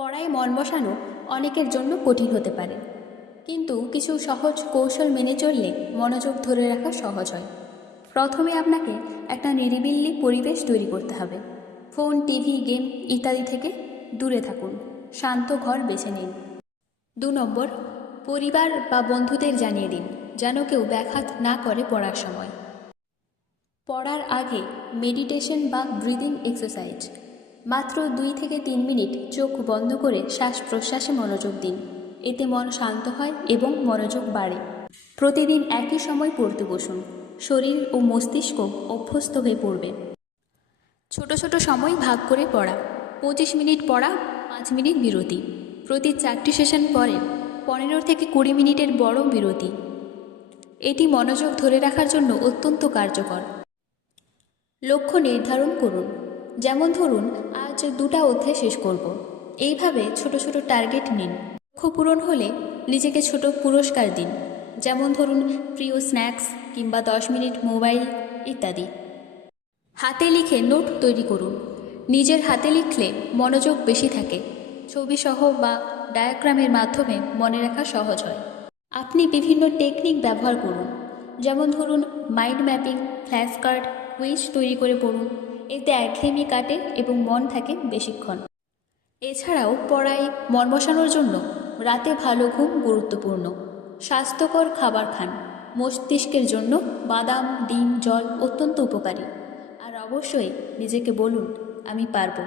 পড়ায় মন বসানো অনেকের জন্য কঠিন হতে পারে, কিন্তু কিছু সহজ কৌশল মেনে চললে মনোযোগ ধরে রাখা সহজ হয়। প্রথমে আপনাকে একটা নিরিবিলি পরিবেশ তৈরি করতে হবে। ফোন, টিভি, গেম ইত্যাদি থেকে দূরে থাকুন। শান্ত ঘর বেছে নিন। 2 নম্বর, পরিবার বা বন্ধুদের জানিয়ে দিন যেন কেউ ব্যাঘাত না করে পড়ার সময়। পড়ার আগে মেডিটেশন বা ব্রিদিং এক্সারসাইজ, মাত্র 2 থেকে 3 মিনিট চোখ বন্ধ করে শ্বাস প্রশ্বাসে মনোযোগ দিন। এতে মন শান্ত হয় এবং মনোযোগ বাড়ে। প্রতিদিন একই সময় পড়তে বসুন। শরীর ও মস্তিষ্ক অভ্যস্ত হয়ে পড়বে। ছোট ছোট সময় ভাগ করে পড়া। 25 মিনিট পড়া, 5 মিনিট বিরতি। প্রতি 4টি সেশন পরে 15 থেকে 20 মিনিটের বড় বিরতি। এটি মনোযোগ ধরে রাখার জন্য অত্যন্ত কার্যকর। লক্ষ্য নির্ধারণ করুন। যেমন ধরুন, আজ 2টা অধ্যায় শেষ করব। এইভাবে ছোট ছোট টার্গেট নিন। লক্ষ্য পূরণ হলে নিজেকে ছোট পুরস্কার দিন, যেমন ধরুন প্রিয় স্ন্যাক্স কিংবা 10 মিনিট মোবাইল ইত্যাদি। হাতে লিখে নোট তৈরি করুন। নিজের হাতে লিখলে মনোযোগ বেশি থাকে। ছবিসহ বা ডায়াগ্রামের মাধ্যমে মনে রাখা সহজ হয়। আপনি বিভিন্ন টেকনিক ব্যবহার করুন, যেমন ধরুন mind mapping, flash card, quiz তৈরি করে পড়ুন। এতে একঘেয়েমি কাটে এবং মন থাকে বেশিক্ষণ। এছাড়াও পড়ায় মন বসানোর জন্য রাতে ভালো ঘুম গুরুত্বপূর্ণ। স্বাস্থ্যকর খাবার খান। মস্তিষ্কের জন্য বাদাম, ডিম, জল অত্যন্ত উপকারী। আর অবশ্যই নিজেকে বলুন, আমি পারবো।